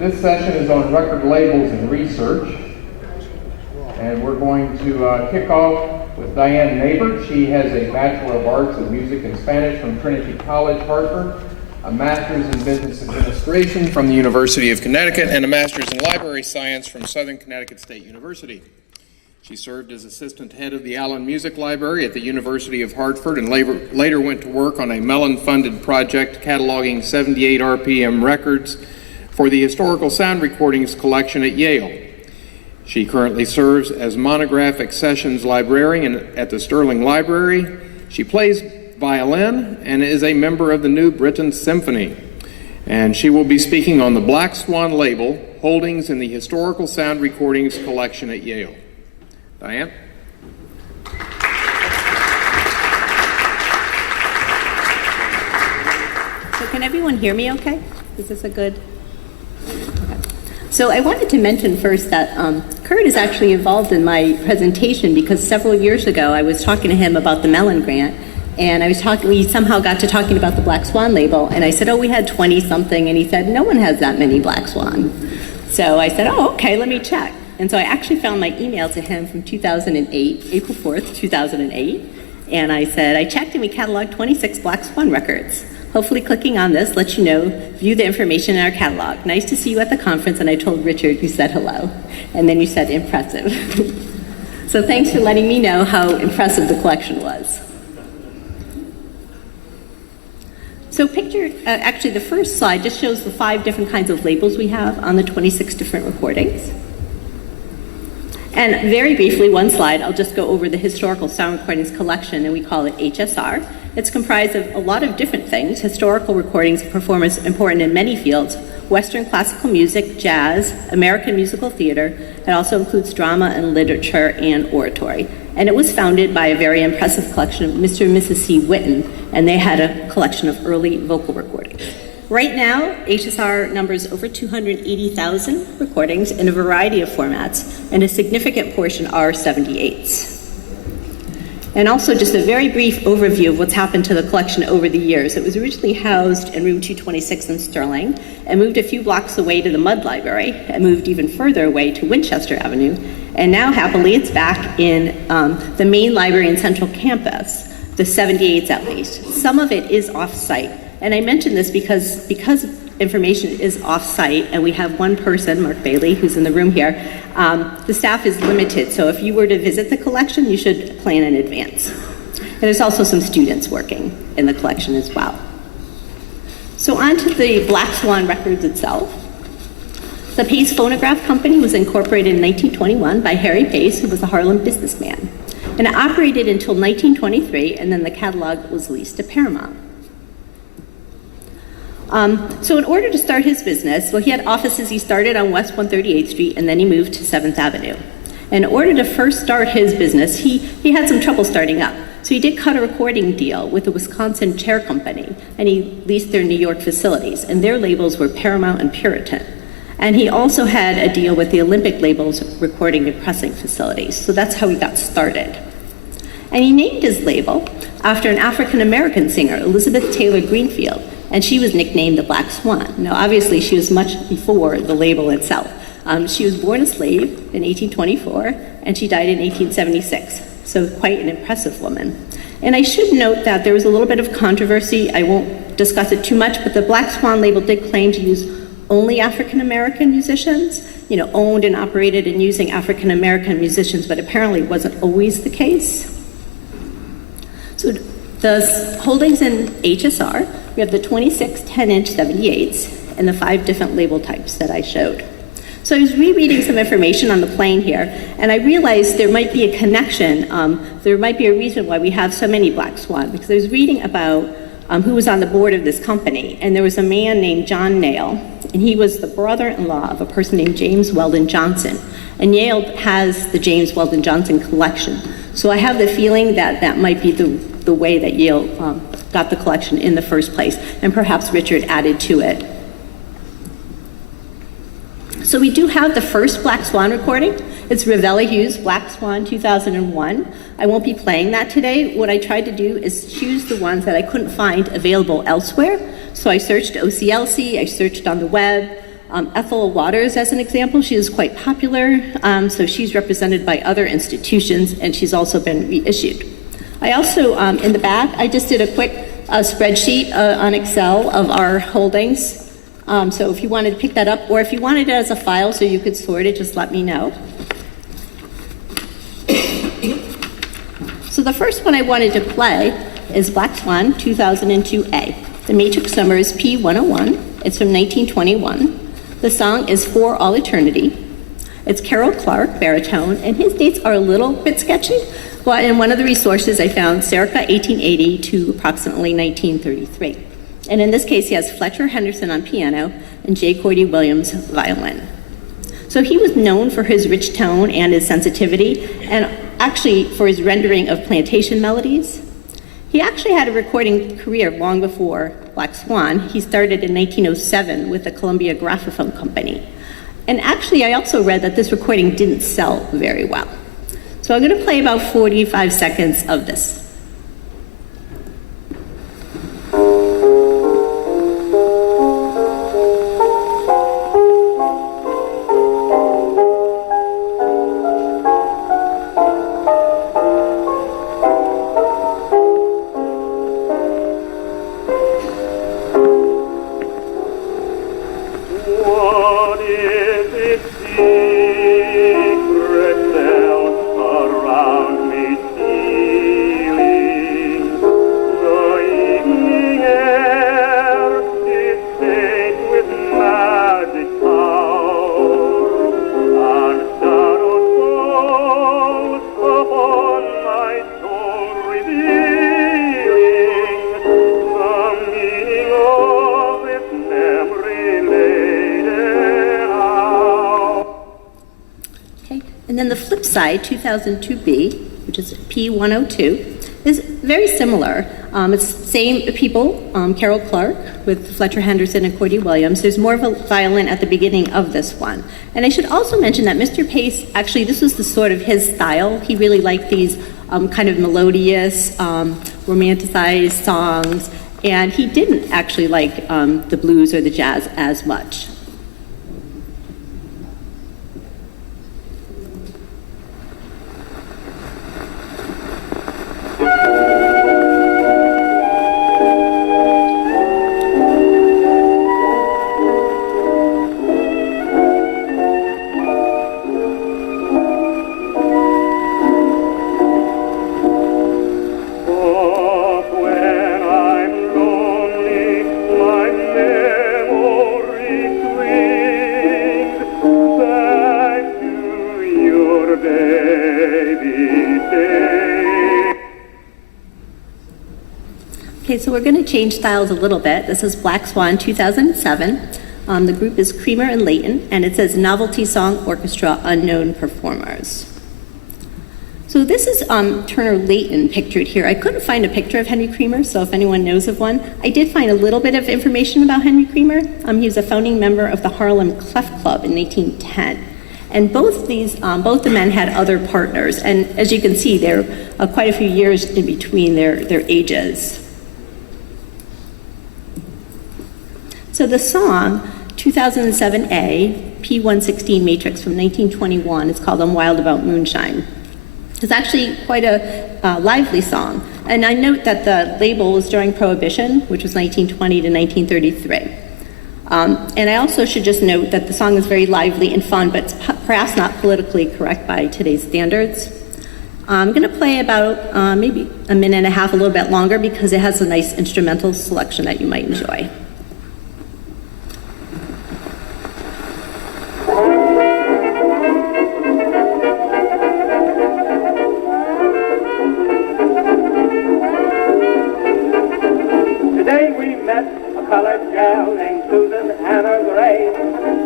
This session is on record labels and research. And we're going to kick off with Diane Napert. She has a Bachelor of Arts in Music and Spanish from Trinity College, Hartford, a Master's in Business Administration from the University of Connecticut, and a Master's in Library Science from Southern Connecticut State University. She served as assistant head of the Allen Music Library at the University of Hartford and later went to work on a Mellon-funded project cataloging 78 RPM records for the Historical Sound Recordings collection at Yale. She currently serves as monographic sessions librarian at the Sterling Library. She plays violin and is a member of the New Britain Symphony. And she will be speaking on the Black Swan label, holdings in the Historical Sound Recordings collection at Yale. Diane? So can everyone hear me okay? Is this a good? Okay. So I wanted to mention first that Kurt is actually involved in my presentation because several years ago I was talking to him about the Mellon grant, and we somehow got to talking about the Black Swan label, and I said, oh, we had 20 something, and he said, no one has that many Black Swan. So I said, oh, okay, let me check. And so I actually found my email to him from 2008, April 4th, 2008, and I said, I checked and we cataloged 26 Black Swan records. Hopefully clicking on this lets you know, view the information in our catalog. Nice to see you at the conference, and I told Richard you said hello. And then you said impressive. So thanks for letting me know how impressive the collection was. So actually the first slide just shows the 5 different kinds of labels we have on the 26 different recordings. And very briefly, one slide, I'll just go over the Historical Sound Recordings collection, and we call it HSR. It's comprised of a lot of different things, historical recordings of performers important in many fields, Western classical music, jazz, American musical theater. It also includes drama and literature and oratory. And it was founded by a very impressive collection of Mr. and Mrs. C. Whitten, and they had a collection of early vocal recordings. Right now, HSR numbers over 280,000 recordings in a variety of formats, and a significant portion are 78s. And also just a very brief overview of what's happened to the collection over the years. It was originally housed in room 226 in Sterling, and moved a few blocks away to the Mudd Library, and moved even further away to Winchester Avenue. And now, happily, it's back in the main library in Central Campus, the 78s at least. Some of it is off-site. And I mention this because information is off-site, and we have one person, Mark Bailey, who's in the room here. The staff is limited, so if you were to visit the collection, you should plan in advance. And there's also some students working in the collection as well. So on to the Black Swan records itself. The Pace Phonograph Company was incorporated in 1921 by Harry Pace, who was a Harlem businessman. And it operated until 1923, and then the catalog was leased to Paramount. So in order to start his business, well, he had offices. He started on West 138th Street, and then he moved to 7th Avenue. And in order to first start his business, he had some trouble starting up. So he did cut a recording deal with the Wisconsin Chair Company, and he leased their New York facilities, and their labels were Paramount and Puritan. And he also had a deal with the Olympic labels recording and pressing facilities. So that's how he got started. And he named his label after an African-American singer, Elizabeth Taylor Greenfield, and she was nicknamed the Black Swan. Now, obviously, she was much before the label itself. She was born a slave in 1824, and she died in 1876, so quite an impressive woman. And I should note that there was a little bit of controversy. I won't discuss it too much, but the Black Swan label did claim to use only African-American musicians, owned and operated and using African-American musicians, but apparently wasn't always the case. So the holdings in HSR, we have the 26 10-inch 78s and the 5 different label types that I showed. So I was rereading some information on the plane here, and I realized there might be a connection, there might be a reason why we have so many Black Swan, because I was reading about who was on the board of this company, and there was a man named John Nail, and he was the brother-in-law of a person named James Weldon Johnson, and Yale has the James Weldon Johnson collection. So I have the feeling that that might be the way that Yale got the collection in the first place, and perhaps Richard added to it. So we do have the first Black Swan recording. It's Ravelli Hughes' Black Swan 2001. I won't be playing that today. What I tried to do is choose the ones that I couldn't find available elsewhere. So I searched OCLC, I searched on the web, Ethel Waters as an example. She is quite popular, so she's represented by other institutions, and she's also been reissued. I also, in the back, I just did a quick spreadsheet on Excel of our holdings. So if you wanted to pick that up, or if you wanted it as a file so you could sort it, just let me know. So the first one I wanted to play is Black Swan 2002A. The matrix number is P101. It's from 1921. The song is For All Eternity. It's Carol Clark, baritone, and his dates are a little bit sketchy, but in one of the resources I found circa 1880 to approximately 1933. And in this case, he has Fletcher Henderson on piano and J. Cordy Williams violin. So he was known for his rich tone and his sensitivity, and actually for his rendering of plantation melodies. He actually had a recording career long before Black Swan. He started in 1907 with the Columbia Graphophone Company. And actually, I also read that this recording didn't sell very well. So I'm going to play about 45 seconds of this. The flip side, 2002B, which is P102, is very similar. It's the same people, Carol Clark with Fletcher Henderson and Cordy Williams. There's more of a violin at the beginning of this one. And I should also mention that Mr. Pace, actually, this was the sort of his style. He really liked these kind of melodious, romanticized songs, and he didn't actually like the blues or the jazz as much. Okay, so we're going to change styles a little bit. This is Black Swan 2007. The group is Creamer and Layton, and it says Novelty Song Orchestra Unknown Performers. So this is Turner Layton pictured here. I couldn't find a picture of Henry Creamer, so if anyone knows of one. I did find a little bit of information about Henry Creamer. He was a founding member of the Harlem Clef Club in 1810. And both the men had other partners, and as you can see, they're quite a few years in between their ages. So the song, 2007A, P116 Matrix from 1921, it's called I'm Wild About Moonshine. It's actually quite a lively song. And I note that the label was during Prohibition, which was 1920 to 1933. And I also should just note that the song is very lively and fun, but it's perhaps not politically correct by today's standards. I'm going to play about maybe a minute and a half, a little bit longer, because it has a nice instrumental selection that you might enjoy. Today we met a colored gal named Susan Anna Gray.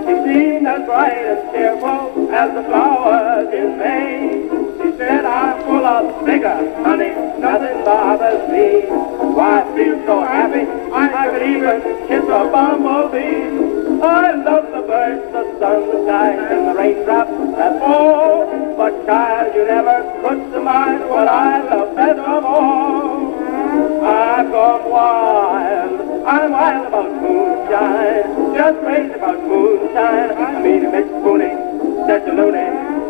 She seemed as bright and cheerful as the flowers in May. She said, I'm full of vigor, honey, nothing bothers me. Why, I feel so happy, I could even kiss a bumblebee. I love the birds, the sun, the sky, and the raindrops that fall. But child, you never could surmise what I love best of all. I've gone wild, I'm wild about moon. moonshine, just crazy about moonshine. I mean, it makes spooning such a loony.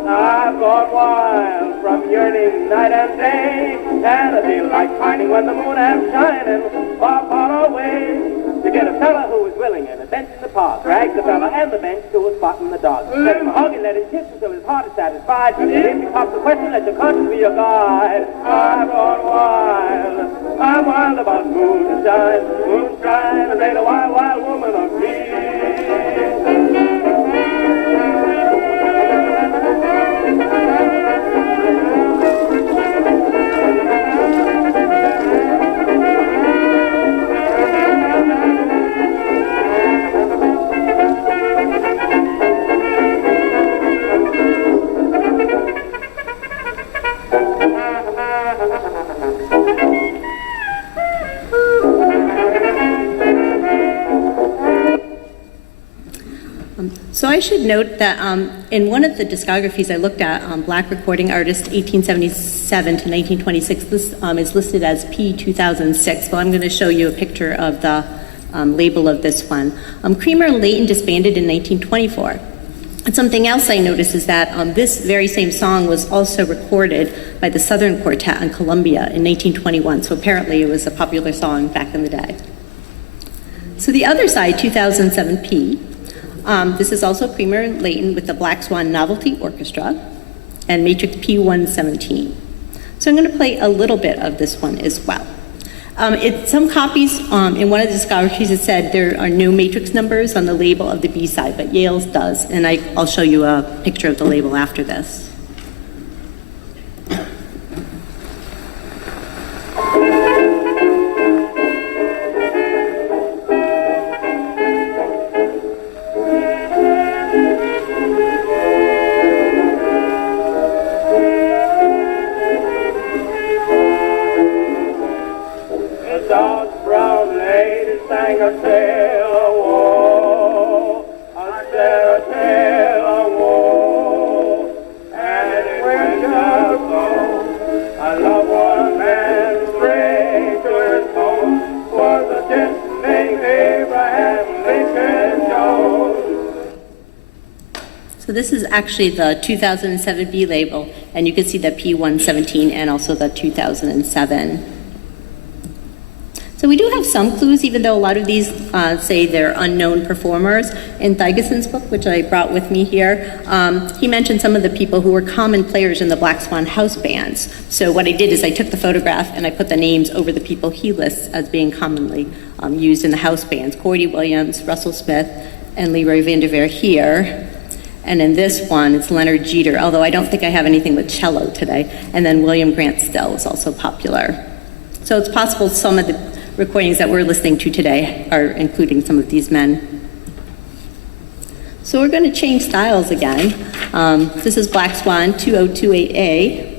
I've gone wild from yearning night and day, and I feel like pining when the moon am shining far, far away. To get a fella who is willing and a bench in the park, drag the fella and the bench to a spot in the dark. Let him hug and let him kiss until his heart is satisfied. And if you pop the question, let your conscience be your guide. I've gone wild. I'm wild about moonshine. Moonshine has made a wild, wild woman of me. So I should note that in one of the discographies I looked at, Black Recording Artist 1877 to 1926, this is listed as P2006. Well, I'm going to show you a picture of the label of this one. Creamer and Leighton disbanded in 1924. And something else I noticed is that this very same song was also recorded by the Southern Quartet on Columbia in 1921. So apparently it was a popular song back in the day. So the other side, 2007 P, this is also Creamer and Leighton with the Black Swan Novelty Orchestra and Matrix P117. So I'm going to play a little bit of this one as well. Some copies in one of the discographies, it said there are no matrix numbers on the label of the B-side, but Yale's does, and I'll show you a picture of the label after this. So this is actually the 2007 B label, and you can see the P117 and also the 2007. So we do have some clues, even though a lot of these say they're unknown performers. In Thigeson's book, which I brought with me here, he mentioned some of the people who were common players in the Black Swan house bands. So what I did is I took the photograph and I put the names over the people he lists as being commonly used in the house bands. Cordy Williams, Russell Smith, and Leroy Vanderveer here. And in this one, it's Leonard Jeter, although I don't think I have anything with cello today. And then William Grant Still is also popular. So it's possible some of the recordings that we're listening to today are including some of these men. So we're going to change styles again. This is Black Swan 2028A.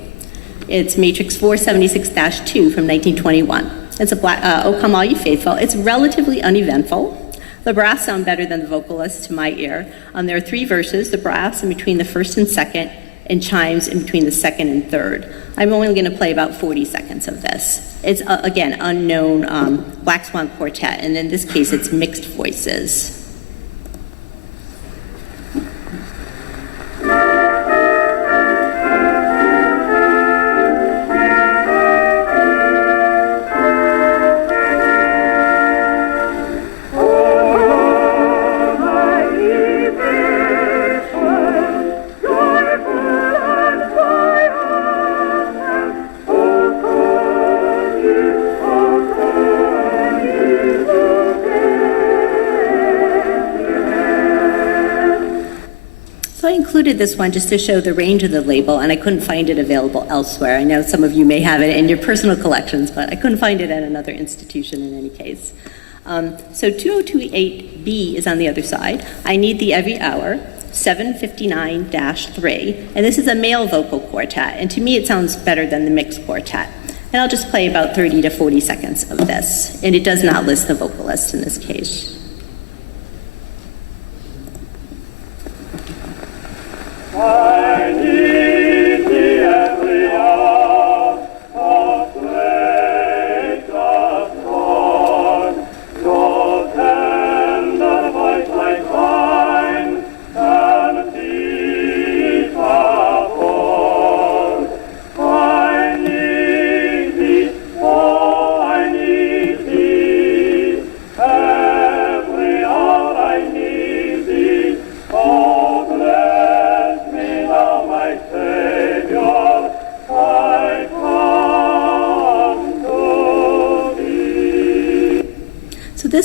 It's Matrix 476-2 from 1921. It's a O Come All You Faithful. It's relatively uneventful. The brass sound better than the vocalists to my ear. There are 3 verses, the brass in between the first and second, and chimes in between the second and third. I'm only going to play about 40 seconds of this. It's, again, unknown Black Swan quartet, and in this case, it's mixed voices. This one just to show the range of the label, and I couldn't find it available elsewhere. I know some of you may have it in your personal collections, but I couldn't find it at another institution in any case. So 2028B is on the other side. I Need Thee Every Hour, 759-3, and this is a male vocal quartet, and to me it sounds better than the mixed quartet. And I'll just play about 30 to 40 seconds of this, and it does not list the vocalist in this case. I need thee every hour, a place of thorn, so tender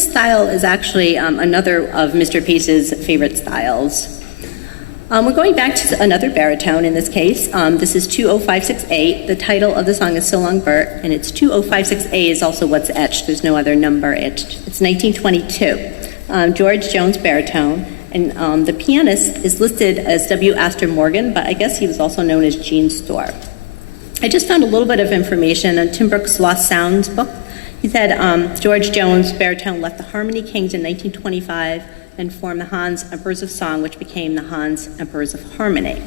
this style is actually another of Mr. Pace's favorite styles. We're going back to another baritone in this case. This is 20568. The title of the song is So Long Bert, and it's 20568 is also what's etched. There's no other number etched. It's 1922. George Jones baritone, and the pianist is listed as W. Astor Morgan, but I guess he was also known as Gene Storr. I just found a little bit of information on Tim Brooks' Lost Sounds book. He said George Jones baritone left the Harmony Kings in 1925 and formed the Hans Emperors of Song, which became the Hans Emperors of Harmony.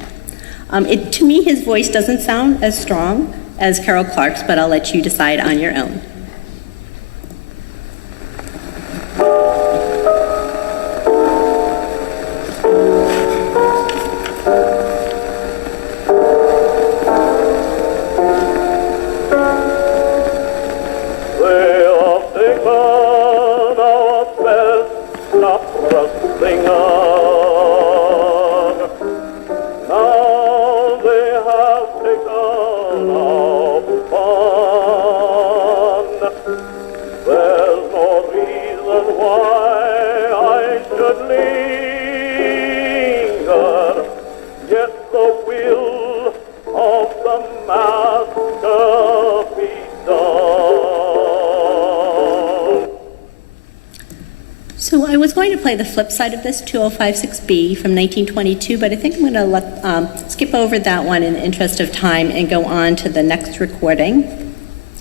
To me, his voice doesn't sound as strong as Carol Clark's, but I'll let you decide on your own. So I was going to play the flip side of this, 2056B from 1922, but I think I'm going to skip over that one in the interest of time and go on to the next recording.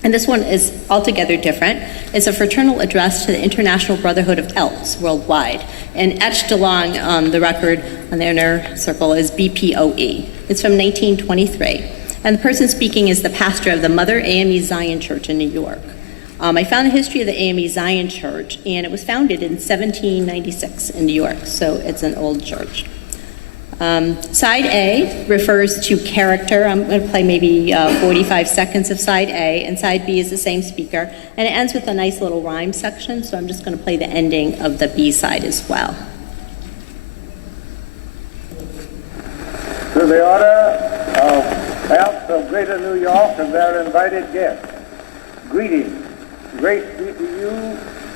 And this one is altogether different. It's a fraternal address to the International Brotherhood of Elks worldwide. And etched along the record on the inner circle is BPOE. It's from 1923. And the person speaking is the pastor of the Mother AME Zion Church in New York. I found the history of the AME Zion Church, and it was founded in 1796 in New York, so it's an old church. Side A refers to character. I'm going to play maybe 45 seconds of side A, and side B is the same speaker, and it ends with a nice little rhyme section, so I'm just going to play the ending of the B side as well. To the order of Elks of Greater New York and their invited guests, greetings. Grace be to you,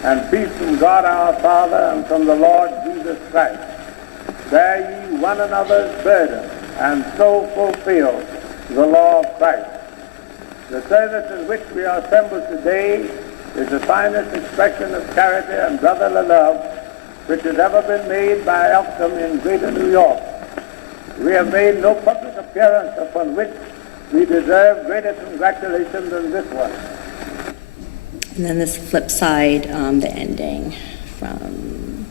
and peace from God our Father and from the Lord Jesus Christ. Bear ye one another's burden, and so fulfill the law of Christ. The service in which we are assembled today is the finest expression of charity and brotherly love which has ever been made by Elkton in Greater New York. We have made no public appearance upon which we deserve greater congratulations than this one. And then this flip side, the ending from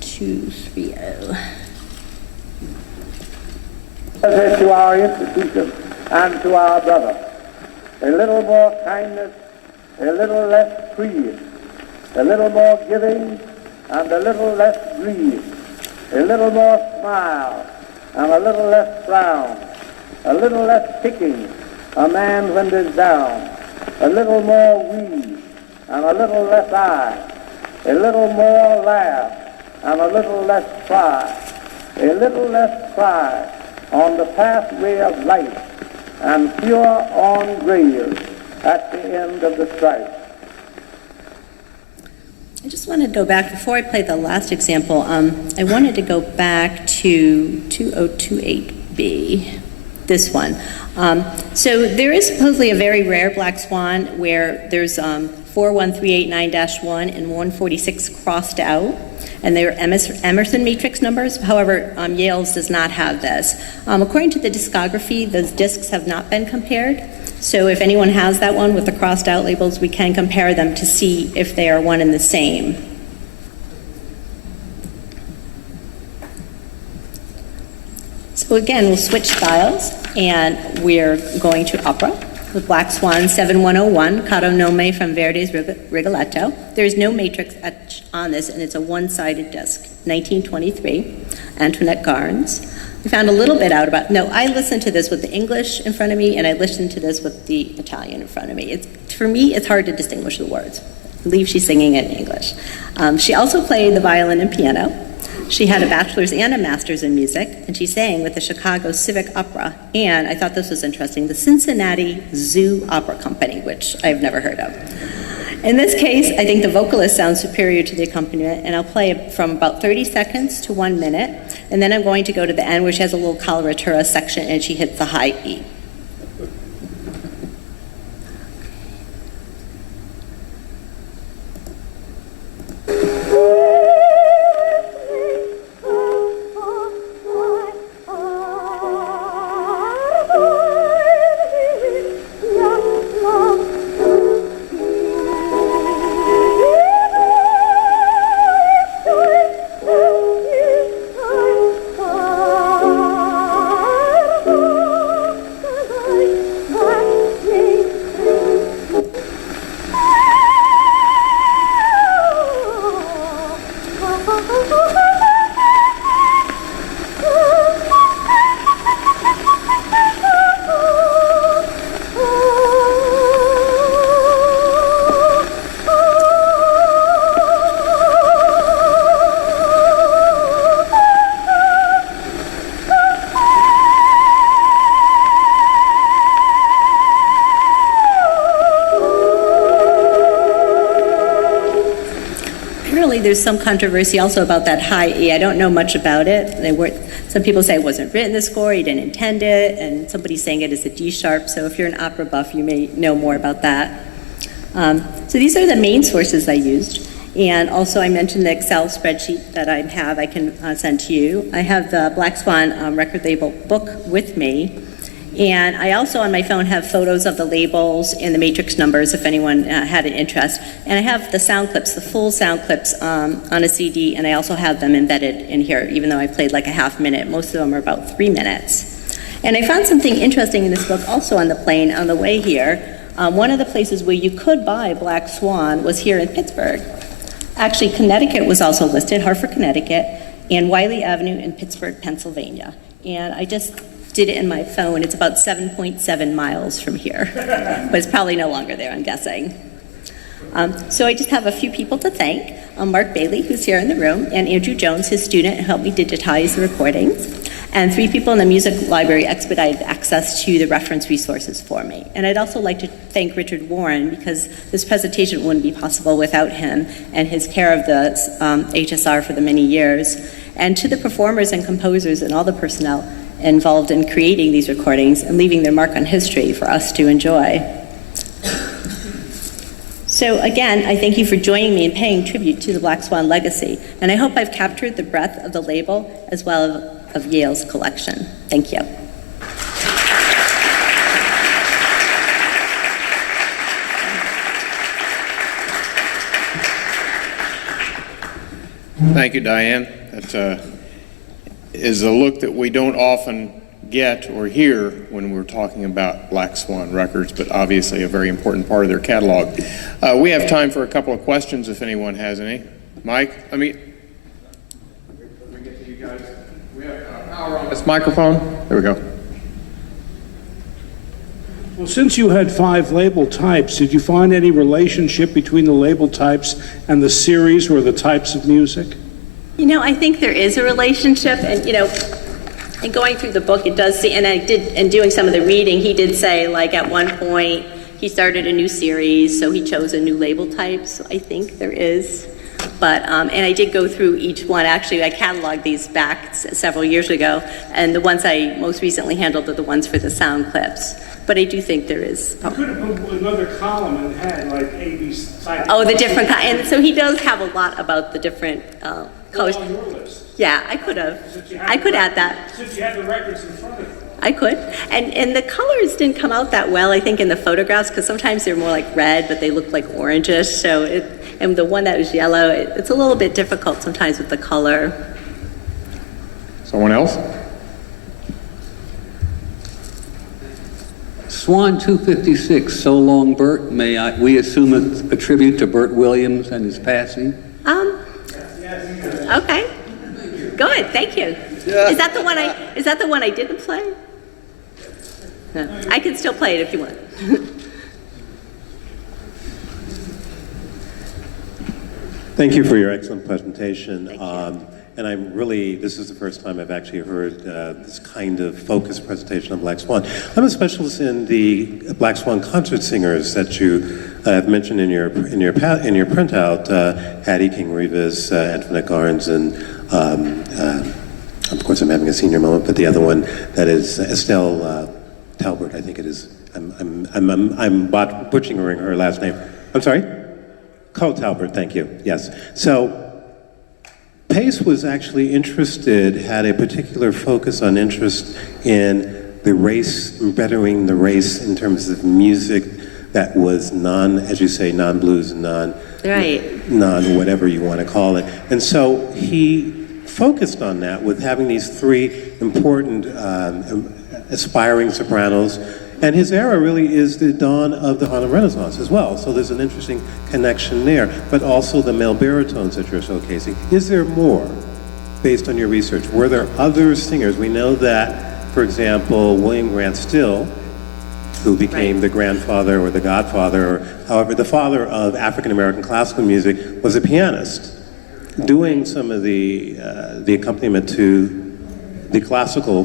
230. To our institution and to our brother, a little more kindness, a little less greed, a little more giving and a little less greed, a little more smile and a little less frown, a little less kicking a man when he's down, a little more we and a little less I, a little more laugh and a little less cry, a little less cry on the pathway of life and pure on graves at the end of the strife. I just wanted to go back, before I play the last example, I wanted to go back to 2028B, this one. So there is supposedly a very rare Black Swan where there's 41389-1 and 146 crossed out, and they're Emerson matrix numbers. However, Yale's does not have this. According to the discography, those discs have not been compared. So if anyone has that one with the crossed out labels, we can compare them to see if they are one and the same. So again, we'll switch styles, and we're going to opera. The Black Swan 7101, Caro Nome from Verdi's Rigoletto. There's no matrix etched on this, and it's a one-sided disc. 1923, Antoinette Garnes. We found a little bit out about, I listened to this with the English in front of me, and I listened to this with the Italian in front of me. For me, it's hard to distinguish the words. I believe she's singing in English. She also played the violin and piano. She had a bachelor's and a master's in music, and she sang with the Chicago Civic Opera, and I thought this was interesting, the Cincinnati Zoo Opera Company, which I've never heard of. In this case, I think the vocalist sounds superior to the accompaniment, and I'll play it from about 30 seconds to 1 minute, and then I'm going to go to the end where she has a little coloratura section and she hits the high E. There's some controversy also about that high E. I don't know much about it. Some people say it wasn't written in the score, he didn't intend it, and somebody's saying it is a D sharp, so if you're an opera buff, you may know more about that. So these are the main sources I used, and also I mentioned the Excel spreadsheet that I have I can send to you. I have the Black Swan record label book with me, and I also on my phone have photos of the labels and the matrix numbers if anyone had an interest. And I have the sound clips, the full sound clips on a CD, and I also have them embedded in here, even though I played like a half minute. Most of them are about 3 minutes. And I found something interesting in this book also on the plane on the way here. One of the places where you could buy Black Swan was here in Pittsburgh. Actually, Connecticut was also listed, Hartford, Connecticut, and Wiley Avenue in Pittsburgh, Pennsylvania. And I just did it in my phone. It's about 7.7 miles from here, but it's probably no longer there, I'm guessing. So I just have a few people to thank. Mark Bailey, who's here in the room, and Andrew Jones, his student, who helped me digitize the recordings. And 3 people in the music library expedited access to the reference resources for me. And I'd also like to thank Richard Warren, because this presentation wouldn't be possible without him and his care of the HSR for the many years. And to the performers and composers and all the personnel involved in creating these recordings and leaving their mark on history for us to enjoy. So again, I thank you for joining me in paying tribute to the Black Swan legacy, and I hope I've captured the breadth of the label as well of Yale's collection. Thank you. Thank you, Diane. That is a look that we don't often get or hear when we're talking about Black Swan records, but obviously a very important part of their catalog. We have time for a couple of questions if anyone has any. Mike, let me get to you guys. We have power on this microphone. There we go. Well, since you had 5 label types, did you find any relationship between the label types and the series or the types of music? You know, I think there is a relationship, and you know, and going through the book, it does see, and I did, and doing some of the reading, he did say, like, at one point, he started a new series, so he chose a new label type, so I think there is. But, and I did go through each one. Actually, I cataloged these back several years ago, and the ones I most recently handled are the ones for the sound clips. But I do think there is. You could have put another column and had, like, A-B type. Oh, the different, and so he does have a lot about the different colors. On your list. Yeah, I could have. I could add that. Since you had the records in front of you. I could. And the colors didn't come out that well, I think, in the photographs, because sometimes they're more like red, but they look like orangish. So and the one that was yellow, it's a little bit difficult sometimes with the color. Someone else? Swan 256, So Long Bert, may we assume it's a tribute to Bert Williams and his passing? Okay. Good, thank you. Yeah. Is that the one I didn't play? No. I can still play it if you want. Thank you for your excellent presentation. and this is the first time I've actually heard this kind of focused presentation of Black Swan. I'm a specialist in the Black Swan concert singers that you have mentioned in your printout, Hattie King-Rivas, Antoinette Garnes, and of course I'm having a senior moment, but the other one that is Estelle Talbert, I think it is. I'm butchering her last name. I'm sorry? Cole Talbert, thank you. Yes. So Pace was actually had a particular focus on interest in the race, bettering the race in terms of music that was as you say, non-blues, non-whatever you want to call it. And so he focused on that with having these three important aspiring sopranos. And his era really is the dawn of the Harlem Renaissance as well. So there's an interesting connection there, but also the male baritones that you're showcasing. Is there more based on your research? Were there other singers? We know that, for example, William Grant Still, who became the grandfather or the godfather, or however, the father of African-American classical music, was a pianist, doing some of the accompaniment to the classical,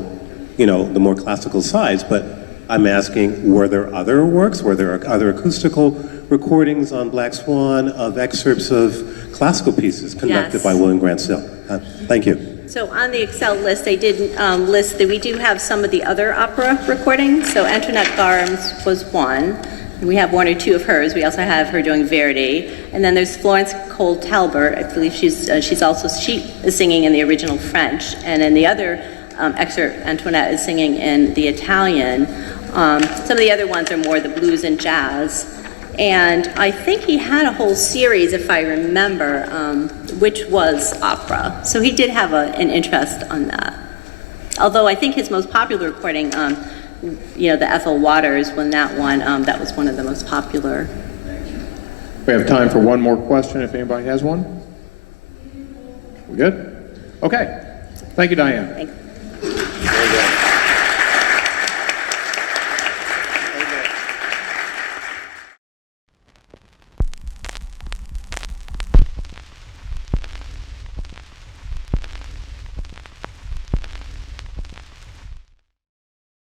the more classical sides, but I'm asking, were there other works? Were there other acoustical recordings on Black Swan of excerpts of classical pieces conducted by William Grant Still? Thank you. So on the Excel list, they did list that we do have some of the other opera recordings. So Antoinette Garnes was one. We have one or two of hers. We also have her doing Verdi. And then there's Florence Cole Talbert. I believe she is singing in the original French. And in the other excerpt, Antoinette is singing in the Italian. Some of the other ones are more the blues and jazz. And I think he had a whole series, if I remember, which was opera. So he did have an interest on that. Although I think his most popular recording, the Ethel Waters, that was one of the most popular. We have time for one more question if anybody has one. We good? Okay. Thank you, Diane. Thanks.